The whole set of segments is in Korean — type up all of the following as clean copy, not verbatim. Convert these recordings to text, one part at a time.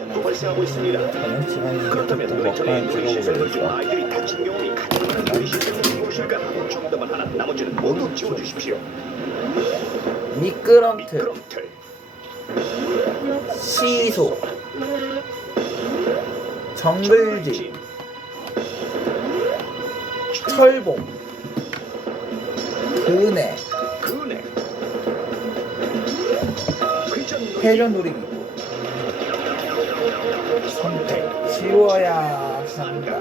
발전도 발생하고 있습니다. 저녁 시간이 그렇다면 또 놀이터의 먹방을 놀이시설들 중 찍어보겠습니다. 아이들이 다친 경험이 가장 많은 놀이시설이 무엇일까? 정답은 하나, 나머지는 모두 지워주십시오. 미끄럼틀, 미끄럼틀, 시소, 정글짐, 철봉, 그네, 그네, 회전 놀이기구. 선택 지워야 한다.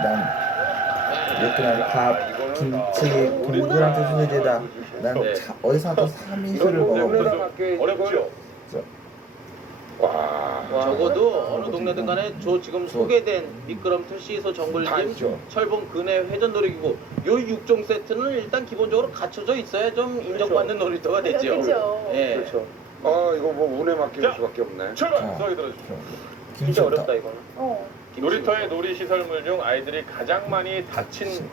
난 베트남 밥, 김치, 동그랗게 소세지다. 난 어디서 또 3인수를 먹어. 어렵죠? 적어도 어느 동네든 간에 저 지금 소개된 미끄럼틀, 시소, 정글짐, 철봉, 그네, 회전 놀이기구 요 6종 세트는 일단 기본적으로 갖춰져 있어야 좀 인정받는 놀이터가 되죠. 그렇죠. 예. 그렇죠. 이거 뭐 운에 맡길 수밖에 없네. 출발! 저기 들어주십시오. 진짜 어렵다 이거는. 놀이터의 놀이시설물 중 아이들이 가장 많이 다친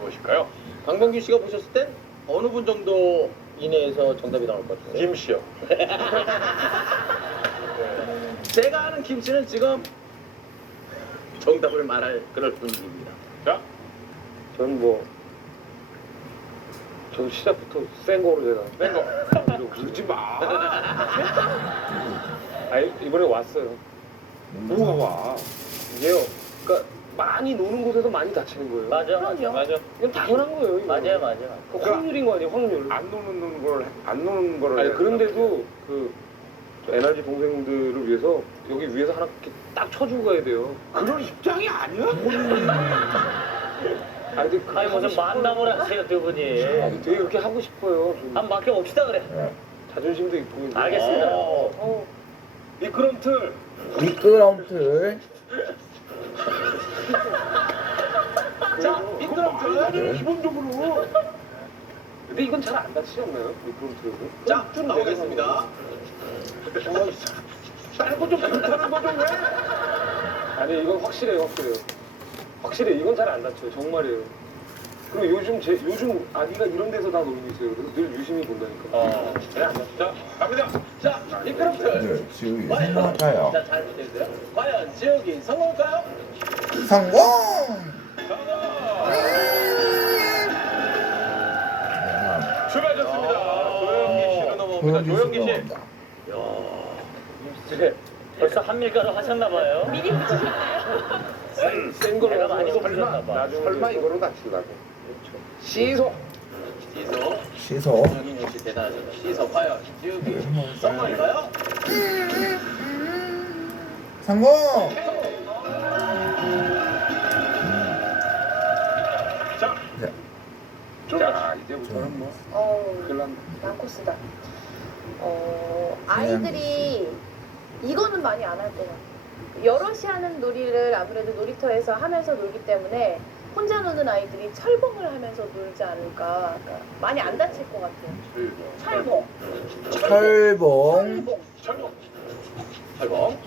무엇일까요? 강병규 씨가 보셨을 땐 어느 분 정도 이내에서 정답이 나올 것 같아요? 김 씨요. 제가 아는 김 씨는 지금 정답을 말할 그럴 분위기입니다. 자, 전 시작부터 센 거로 내가. 센 거. 그러지 마. 이번에 왔어요. 뭐가 와? 이게요. 그러니까 많이 노는 곳에서 많이 다치는 거예요. 맞아. 이건 당연한 거예요. 이거. 맞아요. 그 확률인 거 아니에요, 확률. 안 노는 거를 아니 그런데도 그 NRG 동생들을 위해서 여기 위에서 하나 이렇게 딱 쳐주고 가야 돼요. 그런 입장이 아니야? 아니 무슨 만남을 하세요 두 분이. 되게 그렇게 하고 싶어요. 좀 한번 맡겨봅시다 그래. 자존심도 있고. 이제. 알겠습니다. 미끄럼틀. 미끄럼틀, 자, 미끄럼틀. 기본적으로. 근데 이건 잘 안 다치지 않나요? 미끄럼틀은? 자, 나오겠습니다. 짧고 좀 불타는 거죠 왜? 아니 이건 확실해요. 확실해. 이건 잘 안 다쳐요. 정말이에요. 그리고 요즘 아기가 이런 데서 다 놀고 있어요. 그래서 늘 유심히 본다니까. 자, 갑니다. 자, 미끄럼틀. 네, 지우기 성공할까요? 자, 잘 보세요. 과연 지우기 성공할까요? 성공! 출발하셨습니다. 조영기 씨로 넘어옵니다. 조영기 씨. 넘어온다. 네. 벌써 한밀가루 하셨나봐요. 미리 붙이셨나요? 센 거로 내가 많이 설마 불렸나봐. 설마 이거로 다치려고? 시소. 시소, 정인 역시 대단하시다. 시소 과연 지우기 성공일까요? 성공! 자, 자, 이제부터는 뭐 큰일 났네. 난코스다. 아이들이 이거는 많이 안 할 것 같아요. 여럿이 하는 놀이를 아무래도 놀이터에서 하면서 놀기 때문에 혼자 노는 아이들이 철봉을 하면서 놀지 않을까. 그러니까 많이 안 다칠 것 같아요. 철봉. 철봉, 철봉. 철봉.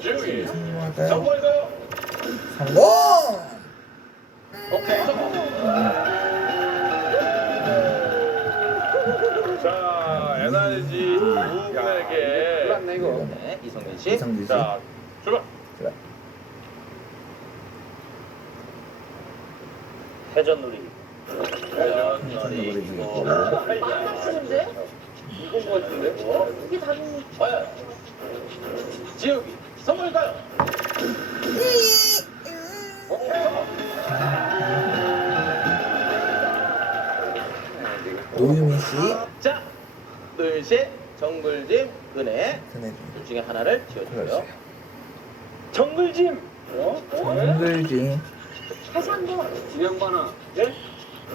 지우기 성공할까요? 성공일까요? 성공! 오케이. 성공. 자, NRG 두 분에게. 났네 이거. 네, 이성민 씨. 이성기 씨. 자, 출발. 회전놀이. 놀이기구. 많이 다치는데? 이건 거 같은데? 이게 다른 과연 지우기 성공일까요? 노유미 씨, 자, 둘, 셋, 정글짐, 그네 그네 둘 중에 하나를 지어주세요. 그렇지. 정글짐. 정글짐, 해산도 이 양반아. 예?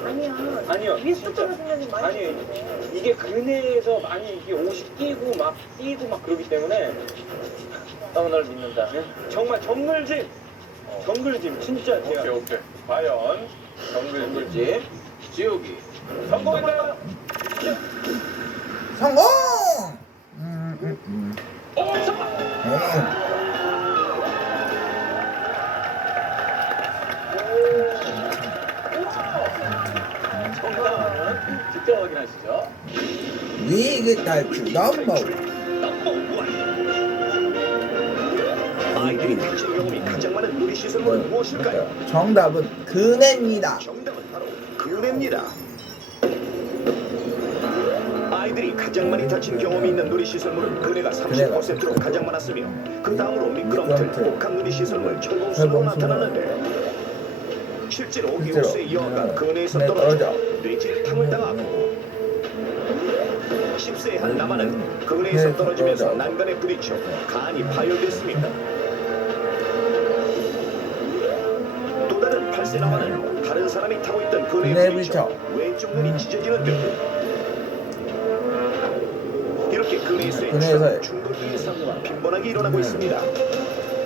아니야. 아니요. 위에서 떨어지면 많이 아니 다치는데. 이게 그네에서 많이 이게 옷이 뛰고 막 그러기 때문에 너무 널 믿는다. 정말 정글짐. 정글짐 진짜 제가. 오케이. 과연 정글짐, 지우기 성공일까요? 성공! 정답은 직접 확인하시죠. 위기 탈출 넘버 넘버 1. 아이들이 다친 경험이 가장 많은 놀이시설물은 무엇일까요? 정답은 그네입니다. 정답은 바로 그네입니다. 아이들이 가장 많이 다친 경험이 있는 놀이시설물은 그네가 30%로 가장 많았으며 그 다음으로 미끄럼틀, 복합 놀이시설물, 철봉수로 나타나는데 실제로 오기호수의 여아가 그네에서 떨어져 뇌질탕을 당하고 10세의 한 남아는 그네에서 떨어지면서 난간에 부딪혀 간이 파열됐습니다. 또 다른 8세 남아는 다른 사람이 타고 있던 그네에 부딪혀 왼쪽 눈이 찢어지는 등 이렇게 그네에서의 충돌 등의 사고가 빈번하게 일어나고 있습니다.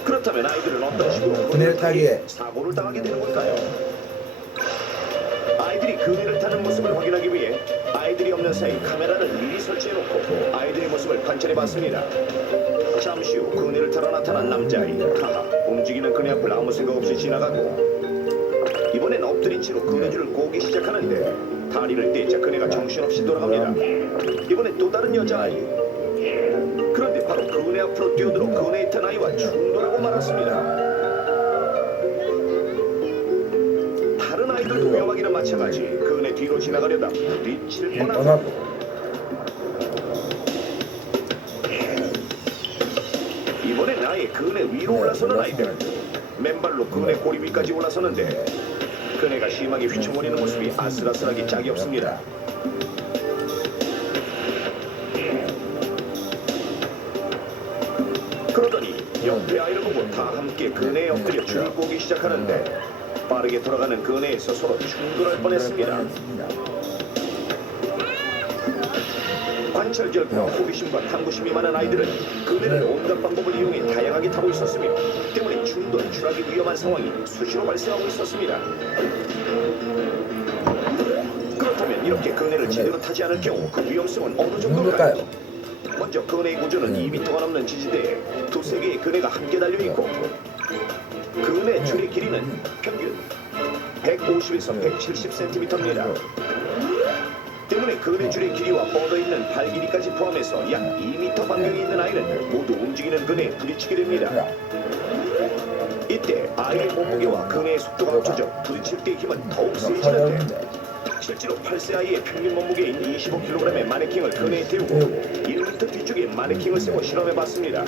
그렇다면 아이들은 어떤 식으로 그네를 타기에 사고를 당하게 되는 걸까요? 아이들이 그네를 타는 모습을 확인하기 위해 아이들이 없는 사이 카메라를 미리 설치해놓고 아이들의 모습을 관찰해봤습니다. 잠시 후 그네를 타러 나타난 남자아이. 하하, 움직이는 그네 앞을 아무 생각 없이 지나가고 이번엔 엎드린 채로 그네줄을 꼬기 시작하는데 다리를 떼자 그네가 정신없이 돌아갑니다. 이번엔 또 다른 여자아이. 그런데 바로 그네 앞으로 뛰어들어 그네에 탄 아이와 충돌하고 말았습니다. 다른 아이들도 위험하기는 마찬가지. 그네 뒤로 지나가려다 부딪힐 뻔하고 이번엔 아예 그네 위로 올라서는 아이들. 맨발로 그네 고리 위까지 올라서는데 그네가 심하게 휘청거리는 모습이 아슬아슬하기 짝이 없습니다. 그러더니 옆에 아이를 보고 다 함께 그네에 엎드려 줄을 꼬기 시작하는데 빠르게 돌아가는 그네에서 서로 충돌할 뻔했습니다. 관찰 결과 호기심과 탐구심이 많은 아이들은 그네를 온갖 방법을 이용해 다양하게 타고 있었으며 때문에 충돌, 추락이 위험한 상황이 수시로 발생하고 있었습니다. 그렇다면 이렇게 그네를 제대로 타지 않을 경우 그 위험성은 어느 정도일까요? 먼저 그네의 구조는 2m가 넘는 지지대에 두세 개의 그네가 함께 달려있고 그네 줄의 길이는 평균 150에서 170cm입니다. 때문에 그네 줄의 길이와 뻗어있는 발 길이까지 포함해서 약 2m 반경이 있는 아이는 모두 움직이는 그네에 부딪히게 됩니다. 이때 아이의 몸무게와 그네의 속도가 합쳐져 부딪힐 때의 힘은 더욱 세지는데 실제로 8세 아이의 평균 몸무게인 25kg의 마네킹을 그네에 태우고 1m 뒤쪽에 마네킹을 세고 실험해봤습니다.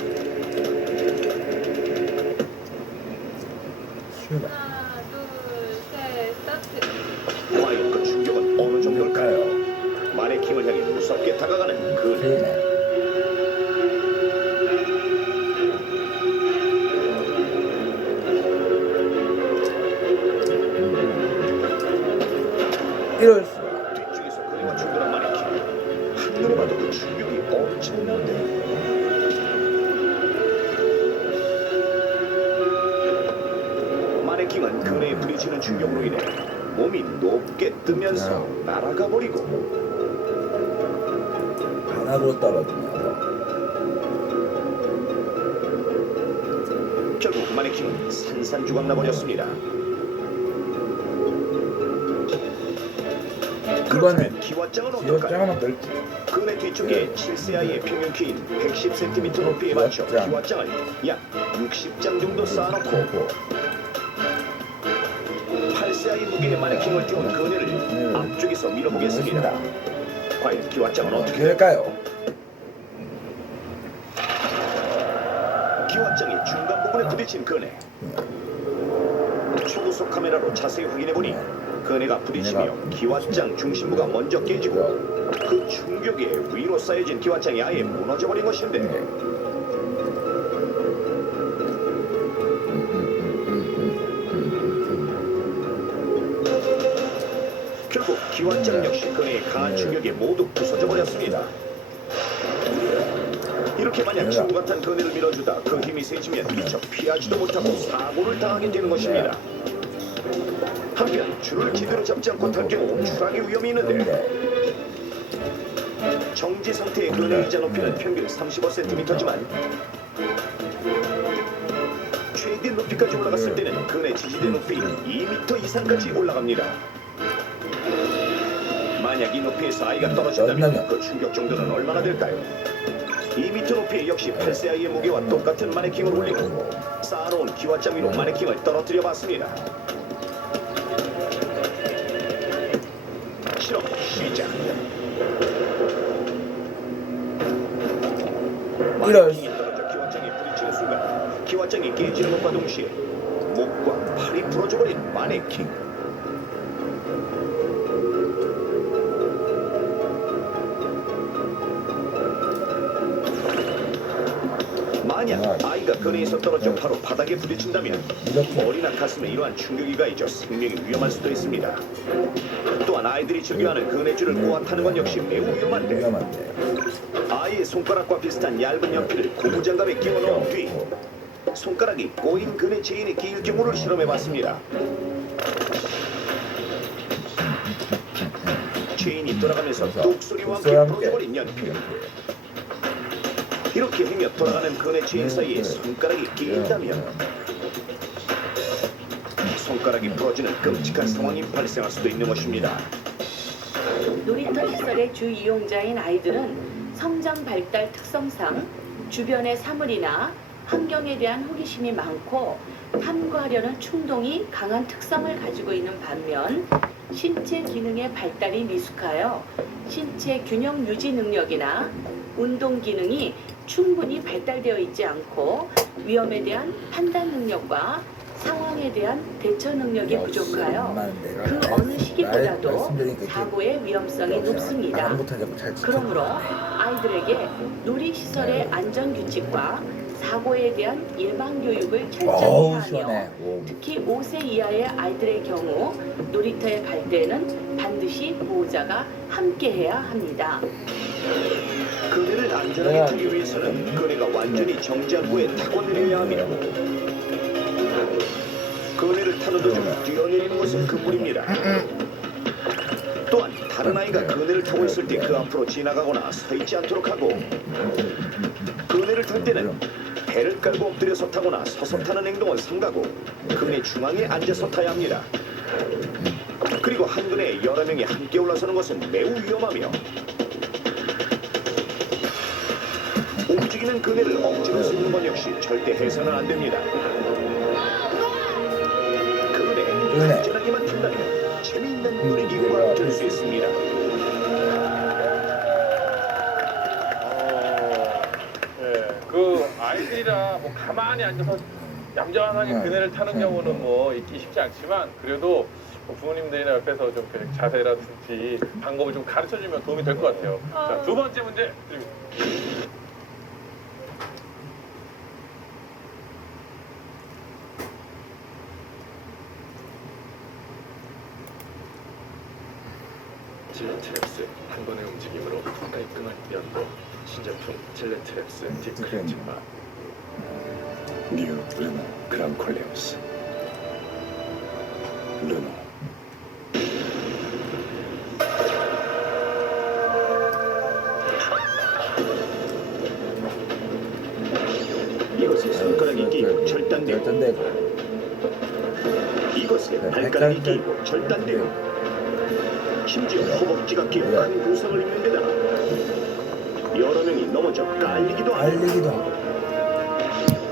하나, 둘, 셋, 스타트. 과연 그 충격은 어느 정도일까요? 마네킹을 향해 무섭게 다가가는 그네. 이럴 수가. 뒤쪽에서 그네와 충돌한 마네킹. 한눈에 봐도 그 충격이 엄청난데. 마네킹은 그네에 부딪히는 충격으로 인해 몸이 높게 뜨면서 날아가 버리고 바닥으로 떨어지면서 결국 마네킹은 산산조각 나버렸습니다. 이번엔 기왓장은 어떨까요? 기왓장은 어떨지. 그네 뒤쪽에 7세 아이의 평균 키인 110cm 높이에 맞춰 기왓장을 약 60장 정도 쌓아놓고 8세 아이 무게의 마네킹을 띄운 그네를 앞쪽에서 밀어보겠습니다. 과연 기왓장은 어떻게 될까요? 기왓장이 중간 부분에 부딪힌 그네. 초고속 카메라로 자세히 확인해보니 그네가 부딪히며 기왓장 중심부가 먼저 깨지고 그 충격에 위로 쌓여진 기왓장이 아예 무너져버린 것인데 결국 기왓장 역시 그네의 강한 충격에 모두 부서져 버렸습니다. 이렇게 만약 친구가 탄 그네를 밀어주다 그 힘이 세지면 미처 피하지도 못하고 사고를 당하게 되는 것입니다. 한편 줄을 제대로 잡지 않고 탈 경우 추락의 위험이 있는데 정지 상태의 그네 의자 높이는 평균 35cm지만 최대 높이까지 올라갔을 때는 그네 지지대 높이 2m 이상까지 올라갑니다. 만약 이 높이에서 아이가 떨어진다면 그 충격 정도는 얼마나 될까요? 2m 높이의 역시 8세아이의 무게와 똑같은 마네킹을 올리고 쌓아놓은 기와장 위로 마네킹을 떨어뜨려 봤습니다. 실험 시작. 이럴 마네킹이 떨어져 기와장에 부딪히는 순간 기와장이 깨지는 것과 동시에 목과 팔이 부러져버린 마네킹. 만약 아이가 그네에서 떨어져 바로 바닥에 부딪힌다면 이렇게 머리나 가슴에 이러한 충격이 가해져 생명이 위험할 수도 있습니다. 또한 아이들이 즐겨하는 그네줄을 꼬아 타는 건 역시 매우 위험한데 위험한데. 아이의 손가락과 비슷한 얇은 연필을 고무장갑에 끼워 넣은 뒤 손가락이 꼬인 그네 체인에 끼일 경우를 실험해봤습니다. 체인이 돌아가면서 뚝소리와 함께 부러져버린 연필. 이렇게 행여 돌아가는 그네 체인 사이에 손가락이 끼인다면 손가락이 부러지는 끔찍한 상황이 발생할 수도 있는 것입니다. 놀이터 시설의 주 이용자인 아이들은 성장 발달 특성상 주변의 사물이나 환경에 대한 호기심이 많고 탐구하려는 충동이 강한 특성을 가지고 있는 반면 신체 기능의 발달이 미숙하여 신체 균형 유지 능력이나 운동 기능이 충분히 발달되어 있지 않고 위험에 대한 판단 능력과 상황에 대한 대처 능력이 부족하여 그 어느 시기보다도 사고의 위험성이 높습니다. 그러므로 아이들에게 놀이시설의 안전 규칙과 사고에 대한 예방 교육을 철저히 하며 특히 5세 이하의 아이들의 경우 놀이터에 갈 때는 반드시 보호자가 함께해야 합니다. 그네를 안전하게 타기 위해서는 그네가 완전히 정지항구에 타고 내려야 하며 그네를 타는 도중 뛰어내리는 것은 금물입니다. 또한 다른 아이가 그네를 타고 있을 때 그 앞으로 지나가거나 서 있지 않도록 하고 그네를 탈 때는 배를 깔고 엎드려서 타거나 서서 타는 행동은 삼가고 그네 중앙에 앉아서 타야 합니다. 그리고 한 그네에 여러 명이 함께 올라서는 것은 매우 위험하며 움직이는 그네를 억지로 쓰는 건 역시 절대 해서는 안 됩니다. 그네 안전하게만 탄다면 재미있는 놀이기구가 될 수 있습니다. 그 아이들이라 뭐 가만히 앉아서 얌전하게 그네를 타는 경우는 뭐 있기 쉽지 않지만 그래도 뭐 부모님들이나 옆에서 좀 그 자세라든지 방법을 좀 가르쳐주면 도움이 될 것 같아요. 자, 두 번째 문제 드립니다. 질레트랩스 한 번의 움직임으로 깔끔한 면도 신제품 질레트랩스 딥크림 증마 뉴 르노 그랑콜레오스 르노 이것에 손가락이 끼고 절단되고 이것에 발가락이 끼고 절단되고 심지어 허벅지가 끼고 큰 부상을 입는 데다가 여러 명이 넘어져 깔리기도 하고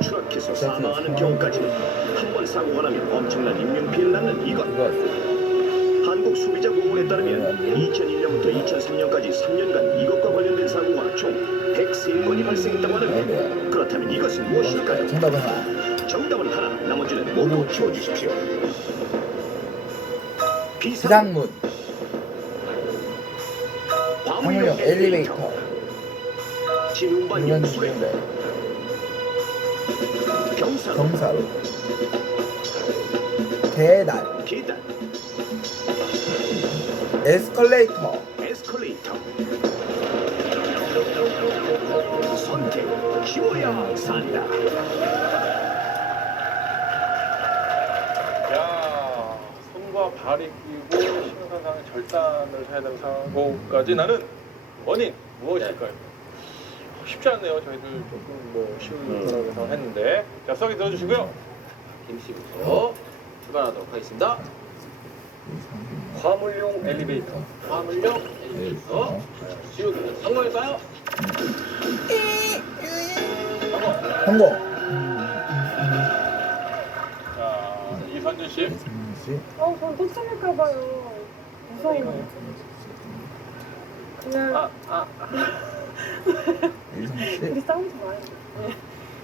추락해서 사망하는 경우까지는 한 번 사고가 나면 엄청난 인명피해를 낳는 이것. 한국 소비자 보호에 따르면 2001년부터 2003년까지 3년간 이것과 관련된 사고가 총 103건이 발생했다고 하는데 그렇다면 이것은 무엇일까요? 정답은 하나, 나머지는 모두 지워주십시오. 비상문, 화물용 엘리베이터, 진운반 역수레, 경사로, 계단, 에스컬레이터, 선택, 키워야 산다. 야, 손과 발이 끼고 심각한 상황에 절단을 해야 되는 사고까지 나는 원인 무엇일까요? 쉽지 않네요. 저희들 조금 뭐 쉬운 거라고 했는데 자, 수학이 들어주시고요. 김씨부터 출발하도록 하겠습니다. 화물용 엘리베이터. 화물용 엘리베이터. 지우기 성공일까요? 성공. 자, 이선준 씨. 이승민 씨. 전또 참을까봐요. 무서워. 그냥 이승민 씨. 우리 싸우지 마요. 네.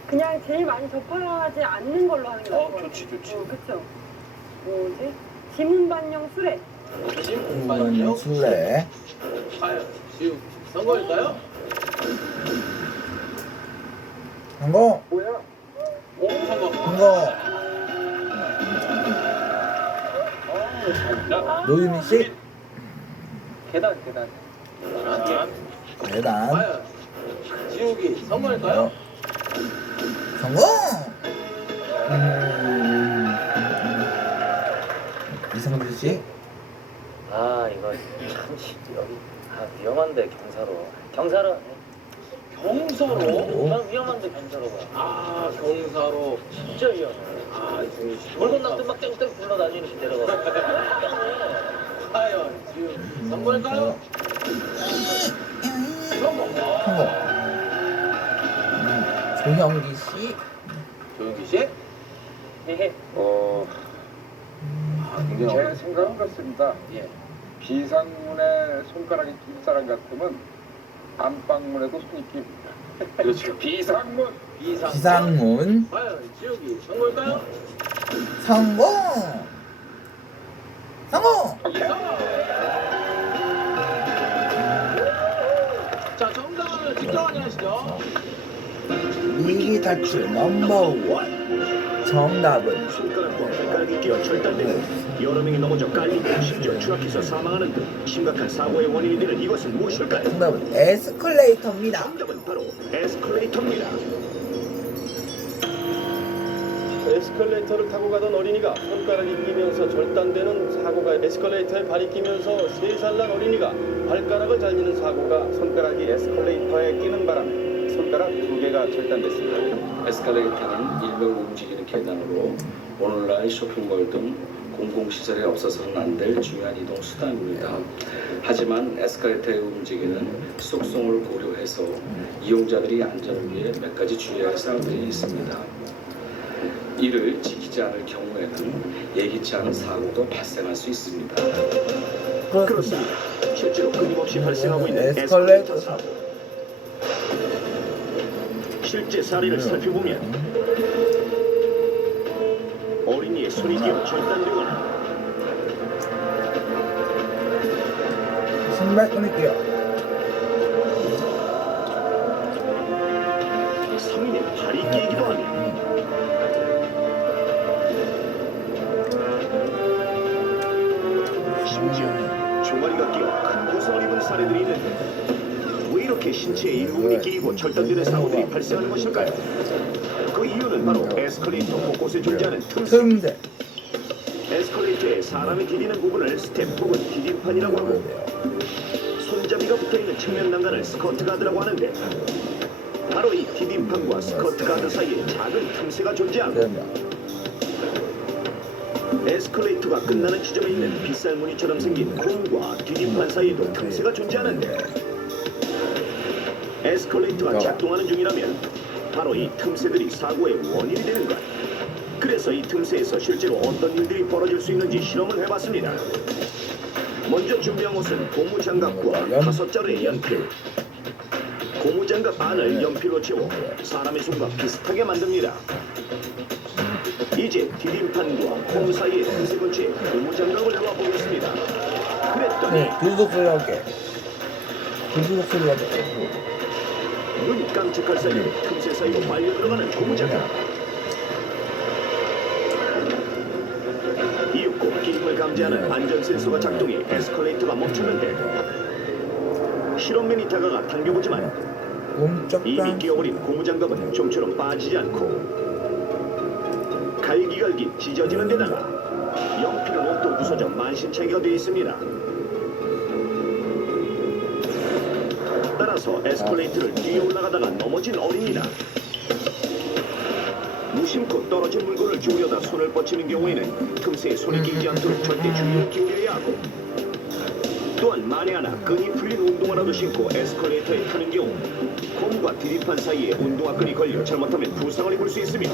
그냥 제일 많이 접하지 않는 걸로 하는 게 나을 것 같아요. 좋지. 그쵸? 뭐지? 지문반영 수레. 반영 술래. 과연 지우 선거일까요? 성공. 뭐야? 선거. 성공. 자, 노유민 씨. 계단. 대단. 과연 지우기 선거일까요? 성공. 이성준 씨. 이거 참 여기 위험한데 경사로 경서로. 난 위험한데 경사로 가. 경사로. 진짜 위험해. 이승민 씨. 물건 납득 막 땡땡 굴러다니는 게 내려가. 과연 지우 선거일까요? 성공. 성공. 조형기 씨. 조용기 씨. 제 생각은 그렇습니다. 예. 비상문에 손가락이 낀 사람 같으면 안방문에도 손이 낍니다. 그렇죠. 비상문. 비상문. 과연 지우기 선거일까요? 성공. 성공. 자, 정답을 직접 확인하시죠. 위기 탈출 넘버 1. 정답은 손가락과 발가락이 끼어 절단되고 여러 명이 넘어져 깔리고 심지어 추락해서 사망하는 등 심각한 사고의 원인이 되는 이것은 무엇일까요? 정답은 에스컬레이터입니다. 정답은 바로 에스컬레이터입니다. 에스컬레이터를 타고 가던 어린이가 손가락이 끼면서 절단되는 사고가 에스컬레이터에 발이 끼면서 3살 난 어린이가 발가락을 잘리는 사고가 손가락이 에스컬레이터에 끼는 바람에 손가락 2개가 절단됐습니다. 에스컬레이터는 일명 움직이는 계단으로 오늘날 쇼핑몰 등 공공시설에 없어서는 안 될 중요한 이동 수단입니다. 하지만 에스컬레이터의 움직이는 속성을 고려해서 이용자들이 안전을 위해 몇 가지 주의할 사항들이 있습니다. 이를 지키지 않을 경우에는 예기치 않은 사고도 발생할 수 있습니다. 그렇습니다. 실제로 끊임없이 발생하고 있는 에스컬레이터 에스컬레이터 사고. 실제 사례를 살펴보면 어린이의 손이 끼어 절단되거나 신발 끊을게요. 성인의 발이 끼기도 하며 심지어 종아리가 끼어 큰 부상을 입은 사례들이 있는데 왜 이렇게 신체에 일부분이 끼이고 절단되는 사고들이 발생하는 것일까요? 그 이유는 바로 에스컬레이터 곳곳에 존재하는 틈새. 에스컬레이터에 사람이 디디는 부분을 스텝 혹은 디딤판이라고 하고 손잡이가 붙어있는 측면 난간을 스커트 가드라고 하는데 바로 이 디딤판과 스커트 가드 사이에 작은 틈새가 존재하고 에스컬레이터가 끝나는 지점에 있는 빗살무늬처럼 생긴 콘과 디딤판 사이에도 틈새가 존재하는데 에스컬레이터가 작동하는 중이라면 바로 이 틈새들이 사고의 원인이 되는 것. 그래서 이 틈새에서 실제로 어떤 일들이 벌어질 수 있는지 실험을 해봤습니다. 먼저 준비한 것은 고무장갑과 5자루의 연필. 고무장갑 안을 연필로 채워 사람의 손과 비슷하게 만듭니다. 이제 디딤판과 콩 사이의 틈새 근처에 고무장갑을 놓아보겠습니다. 그랬더니 두둑 소리 할게. 두둑 소리 할게. 눈 깜짝할 사이 틈새 사이로 말려 들어가는 고무장갑. 이윽고 기름을 감지하는 안전 센서가 작동해 에스컬레이터가 멈췄는데 실험맨이 다가가 당겨보지만 이미 끼어버린 고무장갑은 좀처럼 빠지지 않고 갈기갈기 찢어지는 데다가 연필은 온통 부서져 만신창이가 되어 있습니다. 따라서 에스컬레이터를 뛰어 올라가다가 넘어진 어린이나 무심코 떨어진 물건을 주우려다 손을 뻗치는 경우에는 틈새에 손이 끼지 않도록 절대 주의를 기울여야 하고 또 또한 만에 하나 끈이 풀린 운동화라도 신고 에스컬레이터에 타는 경우 홈과 디딤판 사이에 운동화 끈이 걸려 잘못하면 부상을 입을 수 있으며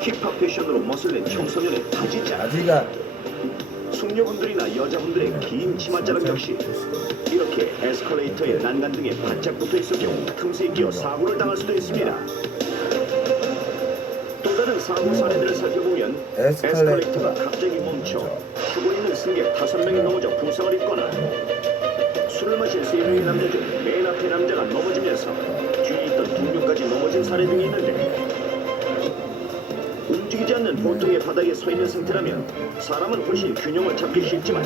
힙합 패션으로 멋을낸 청소년의 바지자 아지가 숙녀분들이나 여자분들의 긴 치맛자락 역시 이렇게 에스컬레이터의 난간 등에 바짝 붙어 있을 경우 틈새에 끼어 사고를 당할 수도 있습니다. 또 다른 사고 사례들을 살펴보면 에스컬레이터가 갑자기 멈춰 타고 있는 승객 5명이 넘어져 부상을 입거나 술을 마신 3명의 남자 중 맨 앞에 남자가 넘어지면서 뒤에 있던 2명까지 넘어진 사례 등이 있는데 움직이지 않는 보통의 바닥에 서 있는 상태라면 사람은 훨씬 균형을 잡기 쉽지만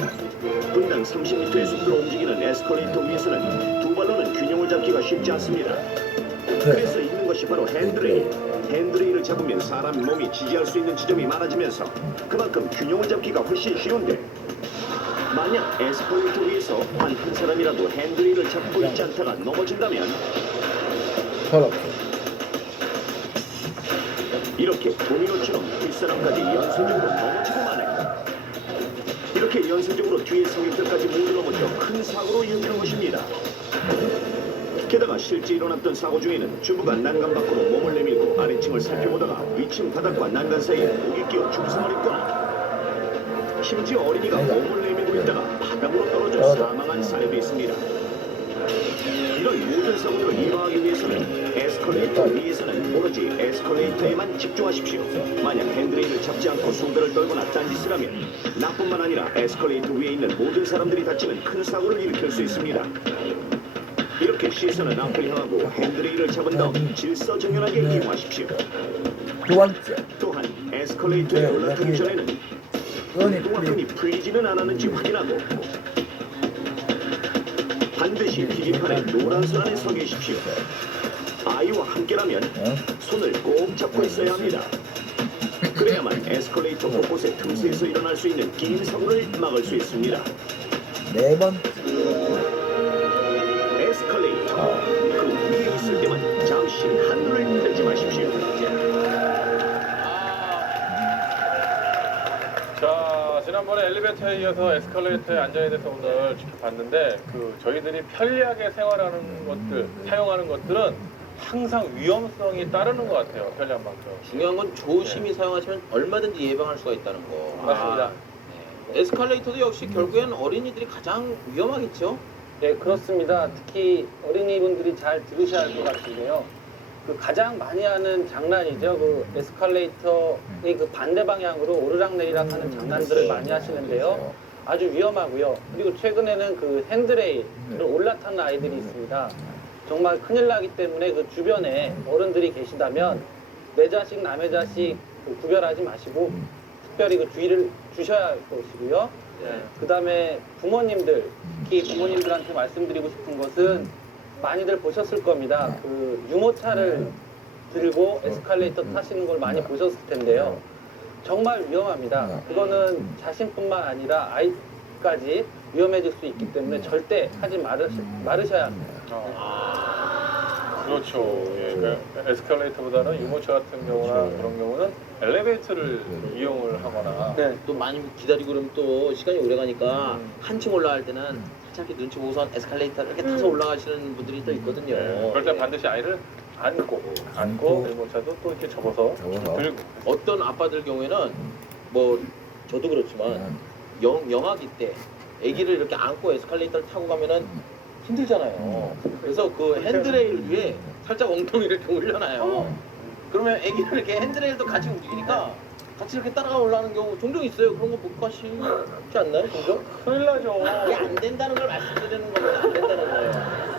분당 30m의 속도로 움직이는 에스컬레이터 위에서는 두 발로는 균형을 잡기가 쉽지 않습니다. 그래서 있는 것이 바로 핸드레일. 핸드레일을 잡으면 사람 몸이 지지할 수 있는 지점이 많아지면서 그만큼 균형을 잡기가 훨씬 쉬운데 만약 에스컬레이터 위에서 한 사람이라도 핸드레일을 잡고 있지 않다가 넘어진다면 이렇게 도미노처럼 뒷사람까지 연쇄적으로 넘어지고 마네. 이렇게 연쇄적으로 뒤에 승객들까지 모두 넘어져 큰 사고로 이어지는 것입니다. 게다가 실제 일어났던 사고 중에는 주부가 난간 밖으로 몸을 내밀고 아래층을 살펴보다가 위층 바닥과 난간 사이에 목이 끼어 죽상을 입거나 심지어 어린이가 몸을 내밀고 있다가 바닥으로 떨어져 사망한 사례도 있습니다. 이런 모든 사고들을 예방하기 위해서는 에스컬레이터 위에서는 오로지 에스컬레이터에만 집중하십시오. 만약 핸드레일을 잡지 않고 수다를 떨거나 딴짓을 하면 나뿐만 아니라 에스컬레이터 위에 있는 모든 사람들이 다치는 큰 사고를 일으킬 수 있습니다. 이렇게 시선은 앞을 향하고 핸드레일을 잡은 다음 질서정연하게 이용하십시오. 두 번째, 또한 에스컬레이터에 올라타기 전에는 운동화끈이 풀리지는 않았는지 확인하고 반드시 디딤판에 노란 선 안에 서 계십시오. 아이와 함께라면 손을 꼭 잡고 있어야 합니다. 그래야만 에스컬레이터 곳곳의 틈새에서 일어날 수 있는 긴 사고를 막을 수 있습니다. 네 번째, 에스컬레이터 그 위에 있을 때만 잠시 한눈을 떼지 마십시오. 자, 지난번에 엘리베이터에 이어서 에스컬레이터에 앉아야 돼서 오늘 지켜봤는데 저희들이 편리하게 생활하는 것들, 사용하는 것들은 항상 위험성이 따르는 것 같아요. 편리한 만큼. 중요한 건 조심히 사용하시면 얼마든지 예방할 수가 있다는 거. 맞습니다. 네. 에스컬레이터도 역시 결국엔 어린이들이 가장 위험하겠죠? 네, 그렇습니다. 특히 어린이분들이 잘 들으셔야 할 것 같은데요. 가장 많이 하는 장난이죠. 에스컬레이터의 반대 방향으로 오르락내리락 하는 장난들을 많이 하시는데요. 아주 위험하고요. 그리고 최근에는 핸드레일을 올라타는 아이들이 있습니다. 정말 큰일 나기 때문에 주변에 어른들이 계시다면 내 자식, 남의 자식 구별하지 마시고 특별히 주의를 주셔야 할 것이고요. 그 다음에 부모님들, 특히 부모님들한테 말씀드리고 싶은 것은 많이들 보셨을 겁니다. 유모차를 들고 에스컬레이터 타시는 걸 많이 보셨을 텐데요. 정말 위험합니다. 그거는 자신뿐만 아니라 아이까지 위험해질 수 있기 때문에 절대 하지 말으셔야 합니다. 그렇죠. 예, 에스컬레이터보다는 유모차 같은 경우나 그런 경우는 엘리베이터를 이용을 하거나 또 많이 기다리고 그러면 또 시간이 오래 가니까 한층 올라갈 때는 살짝 눈치 보고선 에스컬레이터 이렇게 타서 올라가시는 분들이 또 있거든요. 그럴 때 반드시 아이를 안고 유모차도 또 이렇게 접어서 들고. 어떤 아빠들 경우에는 저도 그렇지만 영아기 때 아기를 이렇게 안고 에스컬레이터를 타고 가면은 힘들잖아요. 그래서 핸드레일 위에 살짝 엉덩이를 이렇게 올려놔요. 그러면 아기를 이렇게 핸드레일도 같이 움직이니까 같이 이렇게 따라가 올라가는 경우 종종 있어요. 그런 거 못 가시지 않나요, 종종? 큰일 나죠. 이게 안 된다는 걸 말씀드리는 겁니다. 안 된다는 거예요.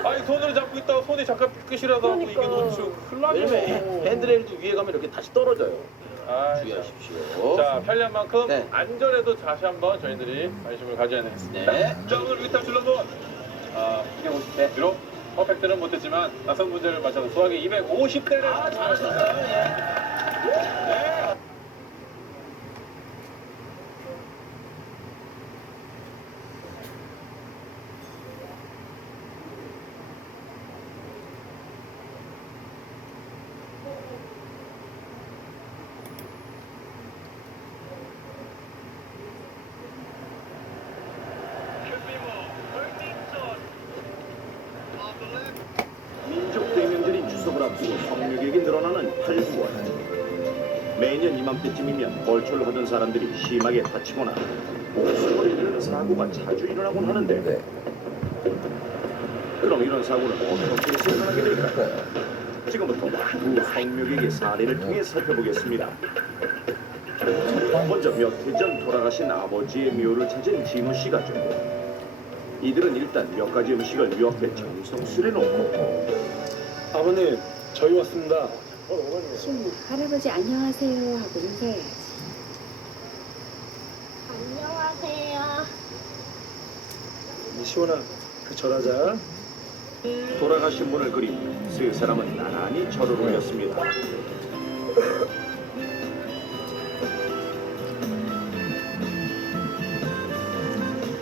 아니 손을 잡고 있다가 손이 잠깐 삐끗이라도 하고 이게 놓치고 큰일 나죠. 왜냐면 핸드레일도 위에 가면 이렇게 다시 떨어져요. 주의하십시오. 자, 편리한 만큼 안전에도 다시 한번 저희들이 관심을 가져야 되겠습니다. 네. 자, 오늘 위탁 줄로돈 250대 비록 퍼펙트는 못했지만 나선 문제를 맞춰서 수학이 250대를 잘하셨어요. 네. 성묘객이 늘어나는 8, 9월. 매년 이맘때쯤이면 벌초를 하던 사람들이 심하게 다치거나 목숨을 잃는 사고가 자주 일어나곤 하는데 그럼 이런 사고는 어떻게 해서 일어나게 될까요? 지금부터 두 성묘객의 사례를 통해 살펴보겠습니다. 먼저 몇 해 전 돌아가신 아버지의 묘를 찾은 진우 씨 가족. 이들은 일단 몇 가지 음식을 묘 앞에 정성스레 놓고 아버님, 저희 왔습니다. 시훈아, 할아버지 안녕하세요 하고 인사해야지. 안녕하세요. 시원아, 그 절하자. 돌아가신 분을 그리고 세 사람은 나란히 절을 올렸습니다.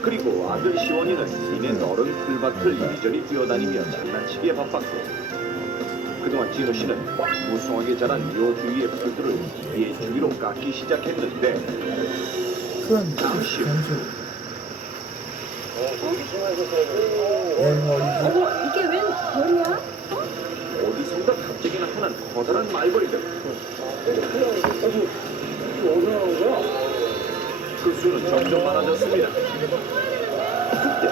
그리고 아들 시원이는 이내 너른 풀밭을 이리저리 뛰어다니며 장난치기에 바빴고 그동안 진우 씨는 무성하게 자란 요 주위의 풀들을 예주기로 깎기 시작했는데 잠시 후 이게 웬 벌이야? 어디선가 갑자기 나타난 커다란 말벌이들. 그 수는 점점 많아졌습니다. 그때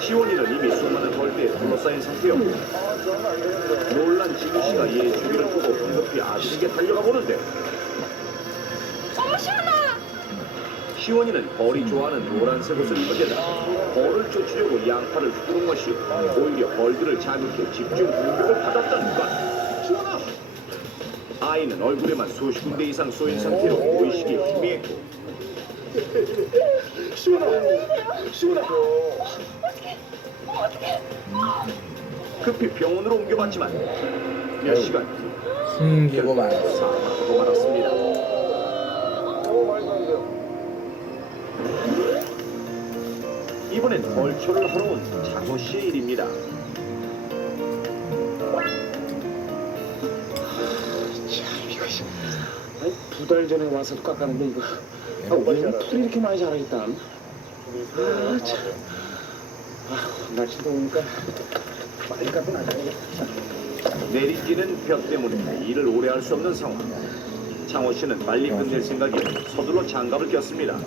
시원이는 이미 수많은 벌떼에 둘러싸인 상태였고 놀란 진우 씨가 얘 주위를 보고 급히 아들에게 달려가 보는데 시원이는 벌이 좋아하는 노란색 옷을 입은 데다 벌을 쫓으려고 양팔을 휘두른 것이 오히려 벌들을 자극해 집중 공격을 받았다는 것. 시원아! 아이는 얼굴에만 수십 군데 이상 쏘인 상태로 의식이 희미했고 시원아! 급히 병원으로 옮겨봤지만 몇 시간 뒤 숨기고 말았어. 사망하고 말았습니다. 이번엔 벌초를 하러 온 장호 씨의 일입니다. 두 달 전에 와서 깎았는데 이거 왜 풀이 이렇게 많이 자라있다. 참. 날씨 더우니까 빨리 깎고 나가야겠다. 내리쬐는 벽 때문에 일을 오래 할 수 없는 상황. 장호 씨는 빨리 끝낼 생각에 서둘러 장갑을 꼈습니다.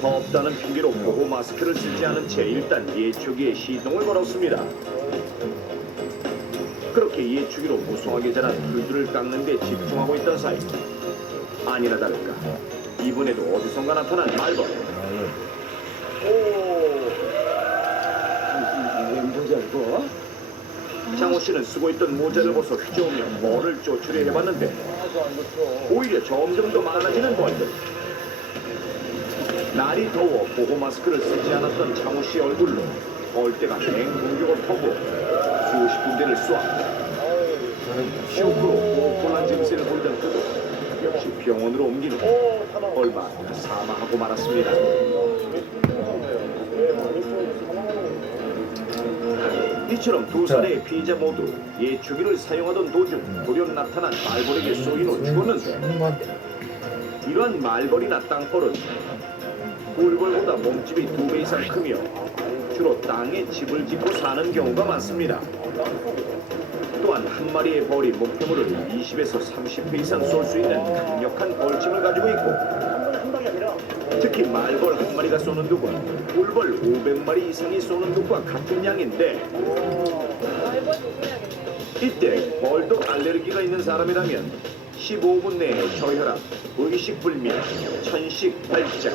덥다는 핑계로 보호 마스크를 쓰지 않은 채 일단 예초기에 시동을 걸었습니다. 그렇게 예초기로 무성하게 자란 풀들을 깎는 데 집중하고 있던 사이 아니나 다를까 이번에도 어디선가 나타난 말벌. 장호 씨는 쓰고 있던 모자를 벗어 휘저으며 벌을 쫓으려 해봤는데 오히려 점점 더 많아지는 벌들. 날이 더워 보호 마스크를 쓰지 않았던 장호 씨 얼굴로 벌떼가 맹공격을 퍼고 수십 군데를 쏘았고 쇼크로 호흡곤란 증세를 보이던 그도 역시 병원으로 옮긴 후 얼마 안 사망하고 말았습니다. 이처럼 두 사례의 피해자 모두 예초기를 사용하던 도중 돌연 나타난 말벌에게 쏘인 후 죽었는데 이러한 말벌이나 땅벌은 꿀벌보다 몸집이 2배 이상 크며 주로 땅에 집을 짓고 사는 경우가 많습니다. 또한 한 마리의 벌이 목표물을 20에서 30회 이상 쏠 수 있는 강력한 벌침을 가지고 있고 특히 말벌 한 마리가 쏘는 독은 꿀벌 500마리 이상이 쏘는 독과 같은 양인데 이때 벌독 알레르기가 있는 사람이라면 15분 내에 저혈압, 의식불명, 천식, 발작,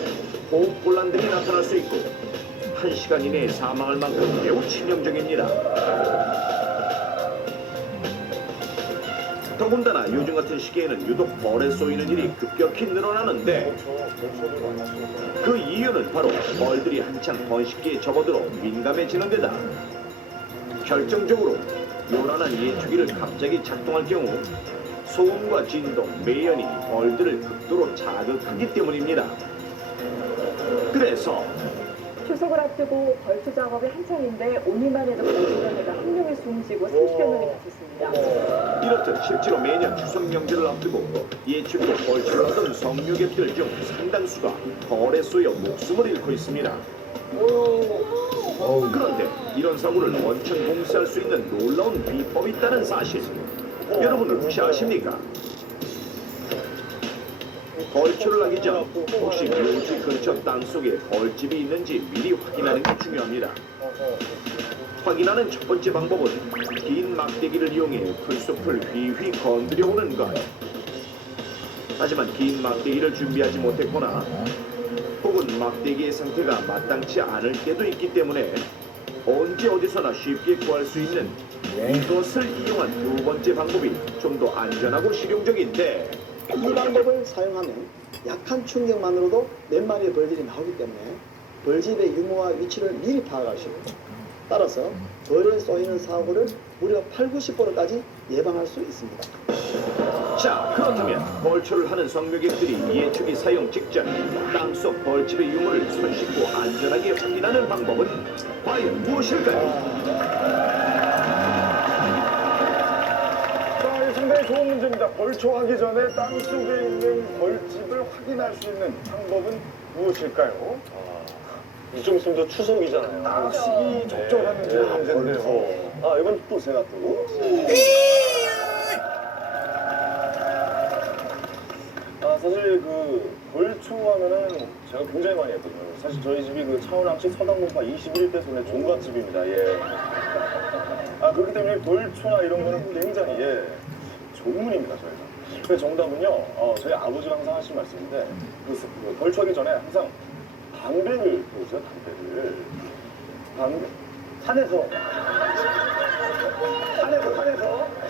호흡곤란 등이 나타날 수 있고 1시간 이내에 사망할 만큼 매우 치명적입니다. 더군다나 요즘 같은 시기에는 유독 벌에 쏘이는 일이 급격히 늘어나는데 그 이유는 바로 벌들이 한창 번식기에 접어들어 민감해지는 데다 결정적으로 요란한 예초기를 갑자기 작동할 경우 소음과 진동, 매연이 벌들을 극도로 자극하기 때문입니다. 그래서 추석을 앞두고 벌초 작업이 한창인데 오늘만 해도 벌초단에가 한 명이 숨지고 30여 명이 다쳤습니다. 이렇듯 실제로 매년 추석 명절을 앞두고 예초기로 벌초를 하던 성묘객들 중 상당수가 벌에 쏘여 목숨을 잃고 있습니다. 그런데 이런 사고를 원천 봉쇄할 수 있는 놀라운 비법이 있다는 사실 여러분은 혹시 아십니까? 벌초를 하기 전 혹시 묘지 근처 땅속에 벌집이 있는지 미리 확인하는 게 중요합니다. 확인하는 첫 번째 방법은 긴 막대기를 이용해 풀숲을 휘휘 건드려 오는 것. 하지만 긴 막대기를 준비하지 못했거나 혹은 막대기의 상태가 마땅치 않을 때도 있기 때문에 언제 어디서나 쉽게 구할 수 있는 이것을 이용한 두 번째 방법이 좀 더 안전하고 실용적인데 이 방법을 사용하면 약한 충격만으로도 몇 마리의 벌들이 나오기 때문에 벌집의 유무와 위치를 미리 파악할 수 있고 따라서 벌에 쏘이는 사고를 무려 80~90%까지 예방할 수 있습니다. 자, 그렇다면 벌초를 하는 성묘객들이 예초기 사용 직전 땅속 벌집의 유무를 손쉽고 안전하게 확인하는 방법은 과연 무엇일까요? 상당히 좋은 문제입니다. 벌초하기 전에 땅속에 있는 벌집을 확인할 수 있는 방법은 무엇일까요? 좀 있으면 또 추석이잖아요. 시기 적절한 문제인데요. 이건 또 제가 또. 사실 그 벌초하면은 제가 굉장히 많이 했거든요. 사실 저희 집이 그 차원항시 서당문파 21대 손의 종갓집입니다. 예. 그렇기 때문에 벌초나 이런 거는 굉장히 전문입니다, 저희가. 그 정답은요, 저희 아버지가 항상 하신 말씀인데, 그 벌초하기 전에 항상 담배를 피우세요, 담배를. 산에서.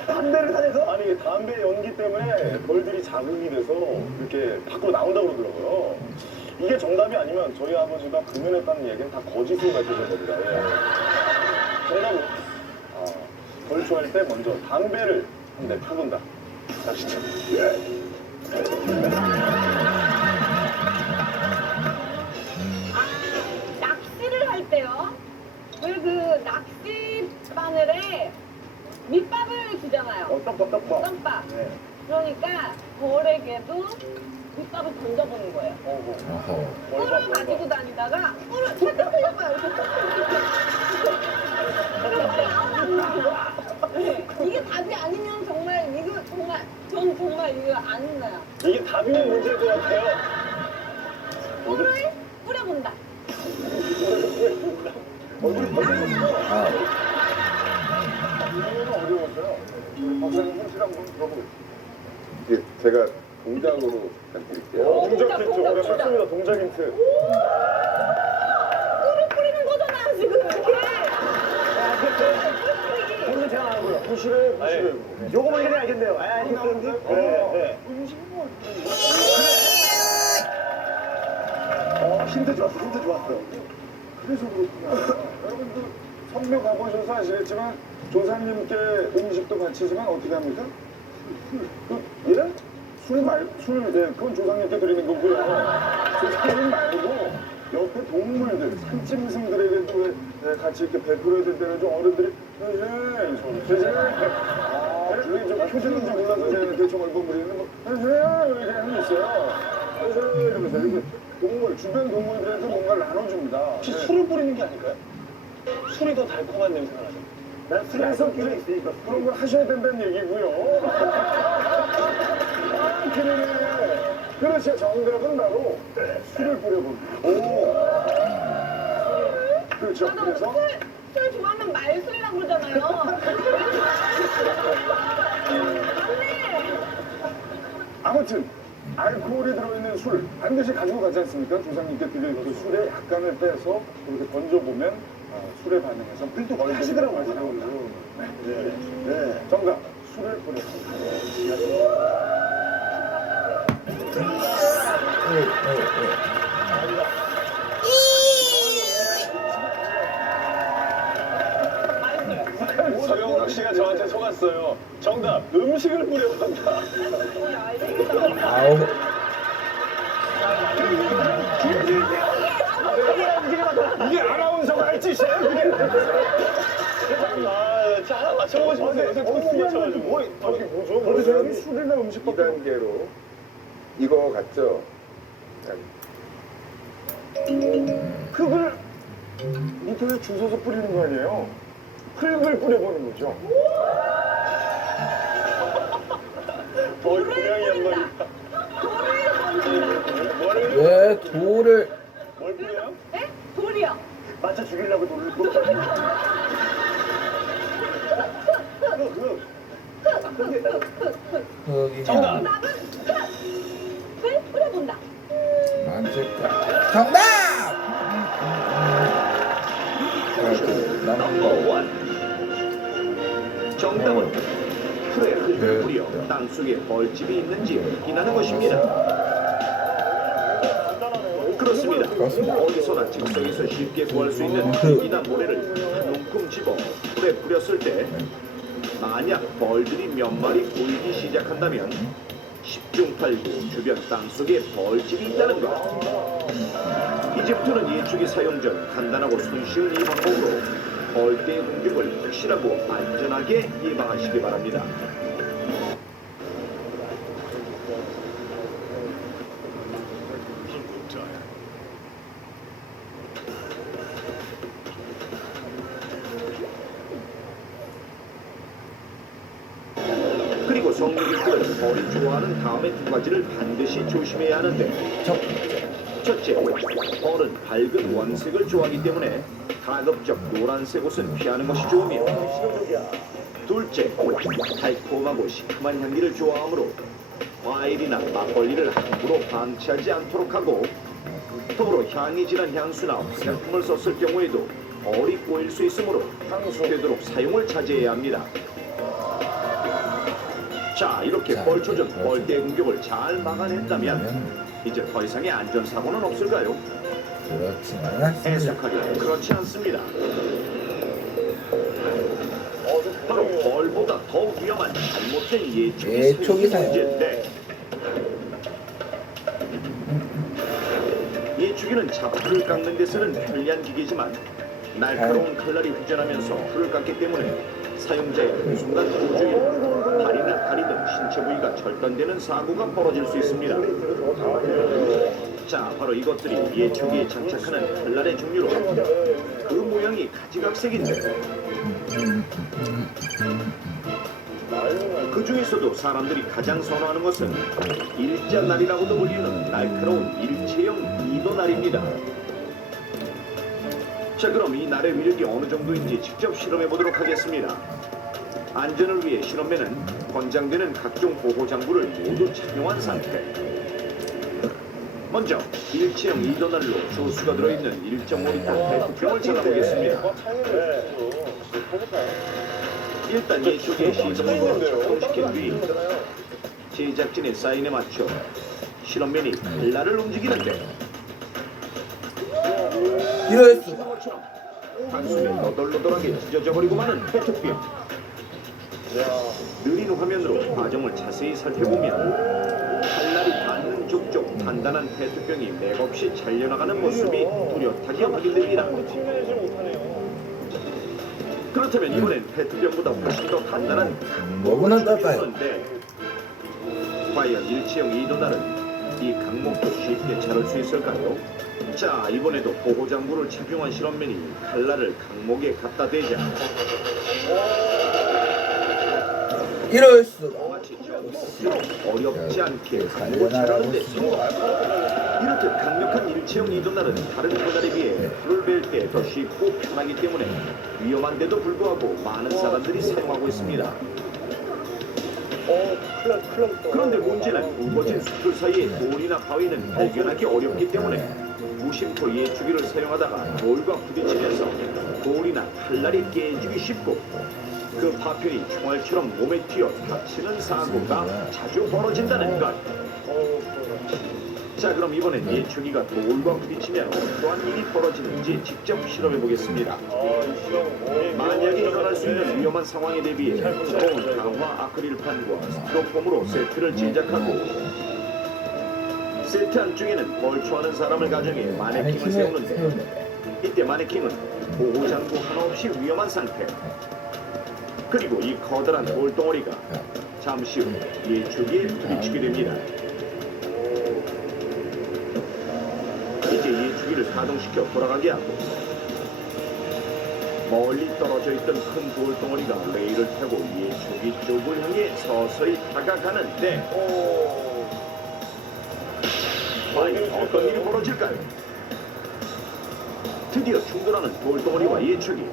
담배를 산에서? 아니, 이게 담배 연기 때문에 벌들이 자극이 돼서 이렇게 밖으로 나온다고 그러더라고요. 이게 정답이 아니면 저희 아버지가 금연했다는 얘기는 다 거짓으로 밝혀진 겁니다. 예. 정답은, 벌초할 때 먼저 담배를 한 대 펴본다. 아시죠? 낚시를 할 때요. 왜 그 낚시 바늘에 밑밥을 주잖아요. 떡밥. 네. 그러니까 벌에게도 밑밥을 던져보는 거예요. 꿀을 가지고 다니다가 꿀을 살짝 흘려봐요. 네. 이게 답이 아니면 정말 전 정말 이거 안 했나요? 이게 답이면 문제일 것 같아요. 꿀을 뿌려본다. 이거는 어려웠어요. 박사님 손실 한번 들어보겠습니다. 이게 제가 동작으로 부탁드릴게요. 동작 힌트. 맞습니다. 동작 힌트. 꿀을 뿌리는 거잖아요, 지금 이렇게. 오늘 제가 안 하고요. 부실해. 요거만 이래 알겠네요. 그런데? 네. 힌트 좋았어. 그래서 그렇구나. 여러분들 성묘 가보셔서 아시겠지만 조상님께 음식도 바치지만 어떻게 합니까? 그건 조상님께 드리는 거고요. 조상님 말고 옆에 동물들, 산짐승들에게도 같이 이렇게 베풀어야 될 때는 좀 어른들이 그게 좀 표준인지 몰라서 제가 대충 얼굴 부리는데 뭐 이렇게 하는 게 있어요. 이러면서 이렇게 주변 동물들한테 뭔가를 나눠줍니다. 혹시 술을 뿌리는 게 아닐까요? 술이 더 달콤한 냄새가 나죠. 난 술에서 끼어 있으니까 그런 걸 하셔야 된다는 얘기고요. 그러네. 그렇죠. 정답은 바로 술을 뿌려봅니다. 그렇죠. 그래서 술 좋아하면 말술이라고 그러잖아요. 맞네. 아무튼 알코올이 들어있는 술 반드시 가지고 가지 않습니까? 조상님께 드릴 그 술에 약간을 빼서 이렇게 던져보면 술에 반응해서 필도 하시더라고요. 네. 정답. 술을 뿌렸습니다. 서영석 씨가 저한테 속았어요. 정답. 음식을 뿌려본다. 아우. 이게 아나운서가 할 짓이에요, 그게? 하나 맞춰보고 싶은데 요새 토스 맞춰가지고. 이게 뭐죠? 벌써 술이나 음식 2단계로 이거 같죠? 흙을 놀이터에 주워서 뿌리는 거 아니에요? 흙을 뿌려보는 거죠. 고양이 한 마리. 왜 돌을 뭘 뿌려요? 네? 돌이요. 맞춰 죽이려고 돌을 뿌려. 거기 정답은 흙을 뿌려본다. 만질까? 정답! 넘버 원. 정답은 풀에 흙을 뿌려 땅속에 벌집이 있는지 확인하는 것입니다. 그렇습니다. 어디서나 즉석에서 쉽게 구할 수 있는 흙이나 모래를 한 움큼 집어 풀에 뿌렸을 때 만약 벌들이 몇 마리 보이기 시작한다면 10중 8구 주변 땅속에 벌집이 있다는 것. 이제부터는 예측이 사용 전 간단하고 손쉬운 이 방법으로 벌떼의 공격을 확실하고 안전하게 예방하시기 바랍니다. 그리고 성묘객들은 벌이 좋아하는 다음에 두 가지를 반드시 조심해야 하는데 첫째, 벌은 밝은 원색을 좋아하기 때문에 가급적 노란색 옷은 피하는 것이 좋으며 둘째, 달콤하고 시큼한 향기를 좋아하므로 과일이나 막걸리를 함부로 방치하지 않도록 하고 더불어 향이 진한 향수나 화장품을 썼을 경우에도 벌이 꼬일 수 있으므로 되도록 사용을 자제해야 합니다. 자, 이렇게 벌초전 벌떼 공격을 잘 막아냈다면 이제 더 이상의 안전사고는 없을까요? 그렇지는 않습니다. 해석하기는 그렇지 않습니다. 바로 벌보다 더 위험한 잘못된 예촉이 사용 문제인데 예촉이는 잡풀을 깎는 데 쓰는 편리한 기계지만 날카로운 칼날이 회전하면서 풀을 깎기 때문에 사용자의 한순간 도주에 다리나 다리 등 신체 부위가 절단되는 사고가 벌어질 수 있습니다. 자, 바로 이것들이 예초기에 장착하는 칼날의 종류로 그 모양이 가지각색인데 그 중에서도 사람들이 가장 선호하는 것은 일자날이라고도 불리는 날카로운 일체형 이도날입니다. 자, 그럼 이 날의 위력이 어느 정도인지 직접 실험해 보도록 하겠습니다. 안전을 위해 실험에는 권장되는 각종 보호 장구를 모두 착용한 상태. 먼저 일체형 이도날로 조수가 들어있는 1.5리터 페트병을 잘라보겠습니다. 일단 예초기의 시동을 작동시킨 뒤 제작진의 사인에 맞춰 실험맨이 칼날을 움직이는데 이럴 수가. 단숨에 너덜너덜하게 찢어져버리고 마는 페트병. 느린 화면으로 과정을 자세히 살펴보면 칼날이 닿는 족족 단단한 페트병이 맥없이 잘려나가는 모습이 뚜렷하게 확인됩니다. 그렇다면 이번엔 페트병보다 훨씬 더 단단한 뭐구나 깎아요. 강목이 과연 일체형 이도날은 이 강목도 쉽게 자를 수 있을까요? 자, 이번에도 보호장구를 착용한 실험맨이 칼날을 강목에 갖다 대자 이럴 수가. 마치 어렵지 않게 강목을 자르는데 성공. 이렇듯 강력한 일체형 이도날은 다른 칼날에 비해 불을 벨 때 더 쉽고 편하기 때문에 위험한데도 불구하고 많은 사람들이 사용하고 있습니다. 그런데 문제는 우거진 숲들 사이에 돌이나 바위는 발견하기 어렵기 때문에 무심코 예초기를 사용하다가 돌과 부딪히면서 돌이나 칼날이 깨지기 쉽고 그 파편이 총알처럼 몸에 튀어 다치는 사고가 자주 벌어진다는 것. 자, 그럼 이번엔 예초기가 돌과 부딪히면 어떠한 일이 벌어지는지 직접 실험해 보겠습니다. 만약에 일어날 수 있는 위험한 상황에 대비해 두꺼운 강화 아크릴판과 스티로폼으로 세트를 제작하고 세트 안쪽에는 벌초하는 사람을 가정해 마네킹을 세우는데 이때 마네킹은 보호장구 하나 없이 위험한 상태. 그리고 이 커다란 돌덩어리가 잠시 후 예초기에 부딪히게 됩니다. 이제 예초기를 가동시켜 돌아가게 하고 멀리 떨어져 있던 큰 돌덩어리가 레일을 타고 예초기 쪽을 향해 서서히 다가가는데 과연 어떤 일이 벌어질까요? 드디어 충돌하는 돌덩어리와 예초기.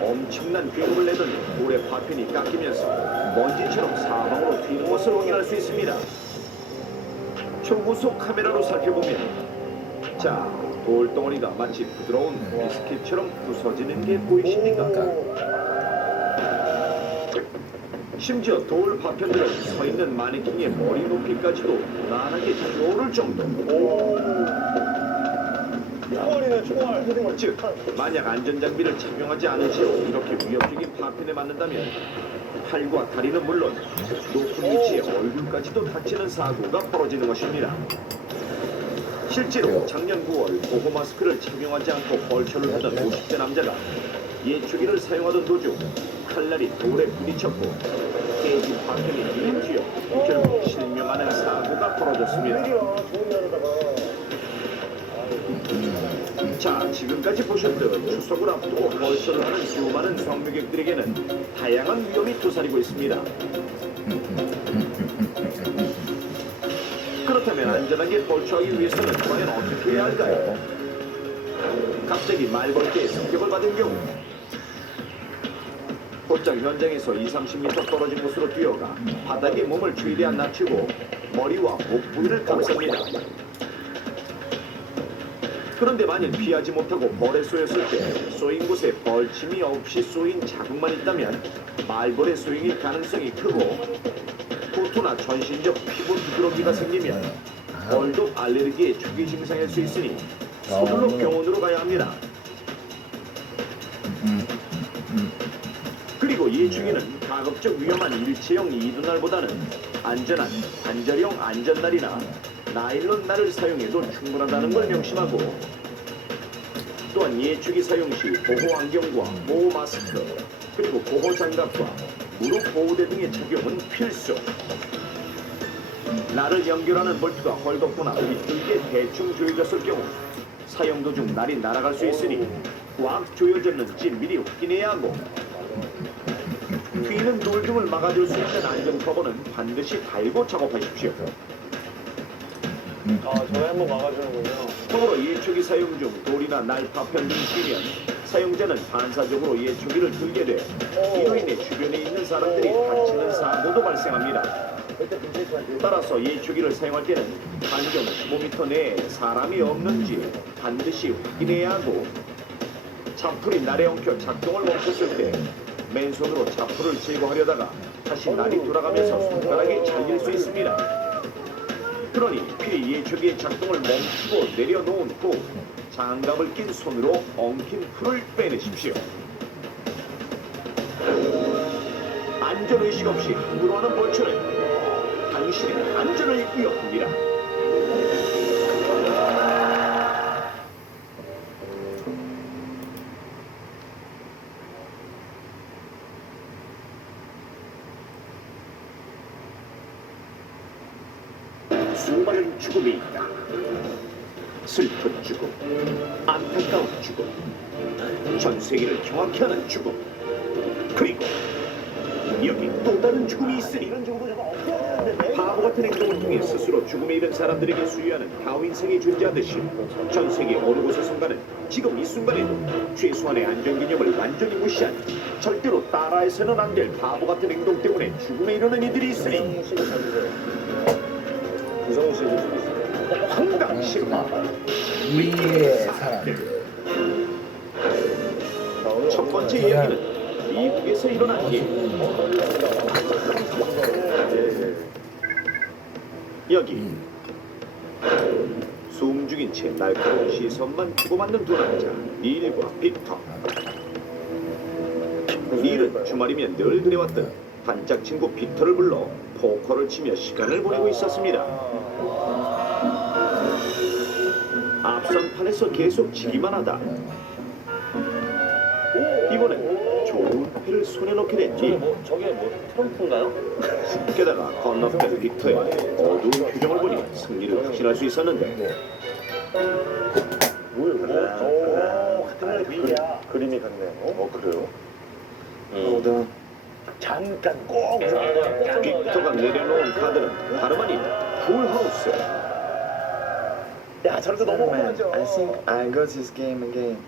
엄청난 괴력을 내더니 돌의 파편이 깎이면서 먼지처럼 사방으로 튀는 것을 확인할 수 있습니다. 초고속 카메라로 살펴보면 자, 돌덩어리가 마치 부드러운 비스킷처럼 부서지는 게 보이십니까? 심지어 돌 파편들은 서 있는 마네킹의 머리 높이까지도 무난하게 쪼를 정도. 총알이네, 총알. 즉, 만약 안전장비를 착용하지 않은 채로 이렇게 위협적인 파편에 맞는다면 팔과 다리는 물론 높은 위치에 얼굴까지도 다치는 사고가 벌어지는 것입니다. 실제로 작년 9월 보호 마스크를 착용하지 않고 벌초를 하던 50대 남자가 예초기를 사용하던 도중 칼날이 돌에 부딪혔고 깨진 파편이 눈에 튀어 결국 실명하는 사고가 벌어졌습니다. 자, 지금까지 보셨던 추석을 앞두고 벌초를 하는 수많은 성묘객들에게는 다양한 위험이 도사리고 있습니다. 그렇다면 안전하게 벌초하기 위해서는 과연 어떻게 해야 할까요? 갑자기 말벌개의 습격을 받은 경우 곧장 현장에서 20-30m 떨어진 곳으로 뛰어가 바닥에 몸을 최대한 낮추고 머리와 목 부위를 감쌉니다. 그런데 만일 피하지 못하고 벌에 쏘였을 때 쏘인 곳에 벌침이 없이 쏘인 자국만 있다면 말벌에 쏘일 가능성이 크고 구토나 전신적 피부 두드러기가 생기면 벌도 알레르기의 초기 증상일 수 있으니 서둘러 병원으로 가야 합니다. 그리고 예초기는 가급적 위험한 일체형 이두날보다는 안전한 관절형 안전날이나 나일론 날을 사용해도 충분하다는 걸 명심하고 또한 예초기 사용 시 보호 안경과 보호 마스크 그리고 보호 장갑과 무릎 보호대 등의 착용은 필수. 날을 연결하는 볼트가 헐겁거나 비뚤게 대충 조여졌을 경우 사용 도중 날이 날아갈 수 있으니 꽉 조여졌는지 미리 확인해야 하고 튀는 돌 등을 막아줄 수 있는 안전 커버는 반드시 달고 작업하십시오. 저희 한번 막아주는군요. 더불어 예초기 사용 중 돌이나 날 파편 등이 튀면 사용자는 반사적으로 예초기를 들게 돼 이로 인해 주변에 있는 사람들이 다치는 사고도 발생합니다. 따라서 예초기를 사용할 때는 반경 15m 내에 사람이 없는지 반드시 확인해야 하고 자풀이 날에 엉켜 작동을 멈췄을 때 맨손으로 자풀을 제거하려다가 다시 날이 돌아가면서 손가락이 잘릴 수 있습니다. 그러니 필히 예초기의 작동을 멈추고 내려놓은 후 장갑을 낀 손으로 엉킨 풀을 빼내십시오. 안전의식 없이 함부로 하는 벌초는 당신의 안전을 위협합니다. 수많은 죽음이 있다. 슬픈 죽음, 안타까운 죽음, 전 세계를 경악케 하는 죽음, 그리고 여기 또 다른 죽음이 있으니 바보 같은 행동을 통해 스스로 죽음에 이른 사람들에게 수여하는 다윈성이 존재하듯이 전 세계 어느 곳에선가는 지금 이 순간에도 최소한의 안전개념을 완전히 무시한 절대로 따라해서는 안 될 바보 같은 행동 때문에 죽음에 이르는 이들이 있으니 황당실마 위의 사람들. 첫 번째 이야기는 미국에서 일어난 일. 여기 숨죽인 채 날카로운 시선만 주고받는 두 남자 닐과 빅터. 닐은 주말이면 늘 그래왔던 반짝 친구 빅터를 불러 포커를 치며 시간을 보내고 있었습니다. 앞선 판에서 계속 지기만 하다 이번엔 좋은 패를 손에 넣게 됐지. 저게 트럼프인가요? 게다가 건너편 빅터의 어두운 표정을 보니 승리를 확신할 수 있었는데 같은 밀이야. 그림이 같네요. 그래요? 잠깐 꼭. 빅터가 내려놓은 카드는 다름 아닌 풀하우스. 야, 저래도 넘어가죠. I got this game again.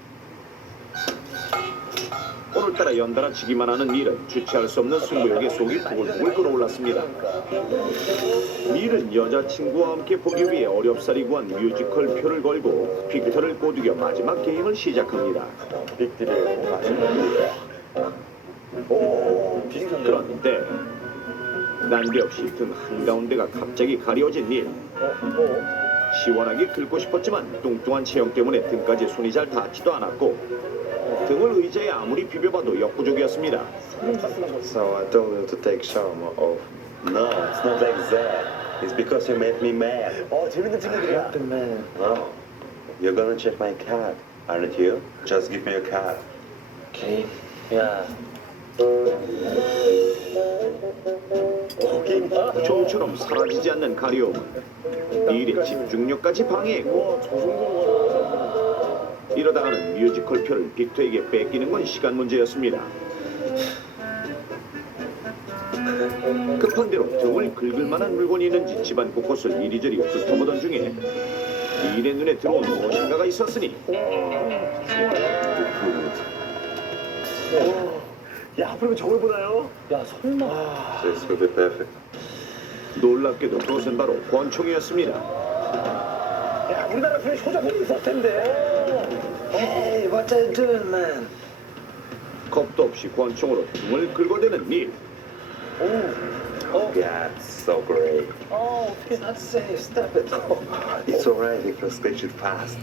오늘따라 연달아 지기만 하는 닐은 주체할 수 없는 승부욕에 속이 부글부글 끓어올랐습니다. 닐은 여자친구와 함께 보기 위해 어렵사리 구한 뮤지컬 표를 걸고 빅터를 꼬드겨 마지막 게임을 시작합니다. 빅딜이에요. 그런데 난데없이 등 한가운데가 갑자기 가려진 닐. 시원하게 긁고 싶었지만 뚱뚱한 체형 때문에 등까지 손이 잘 닿지도 않았고 등을 의자에 아무리 비벼봐도 역부족이었습니다. So I told him to take some off. No, it's not like that. It's because you made me mad. 재밌는 친구들이야. Happy man. No, you're gonna check my card, aren't you? Just give me your card. Okay. Yeah. 좀처럼 사라지지 않는 가려움. 닐의 집중력까지 방해했고 이러다가는 뮤지컬 표를 빅터에게 뺏기는 건 시간 문제였습니다. 급한 대로 등을 긁을 만한 물건이 있는지 집안 곳곳을 이리저리 훑어보던 중에 닐의 눈에 들어온 무엇인가가 있었으니 야, 앞으로 저걸 보나요? 야, 설마. This will be perfect. 놀랍게도 그것은 바로 권총이었습니다. 야, 우리나라 표에 효자들이 있을 텐데. Hey, what are you doing, man? 겁도 없이 권총으로 등을 긁어대는 닐. Yeah, it's so great. It's not safe. Stop it. It's alright if you scratch it fast.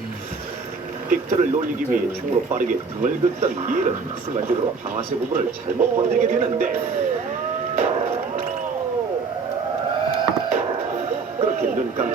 빅터를 놀리기 위해 총으로 빠르게 등을 긋던 닐은 순간적으로 방아쇠 부분을 잘못 건드리게 되는데 그렇게 눈 깜짝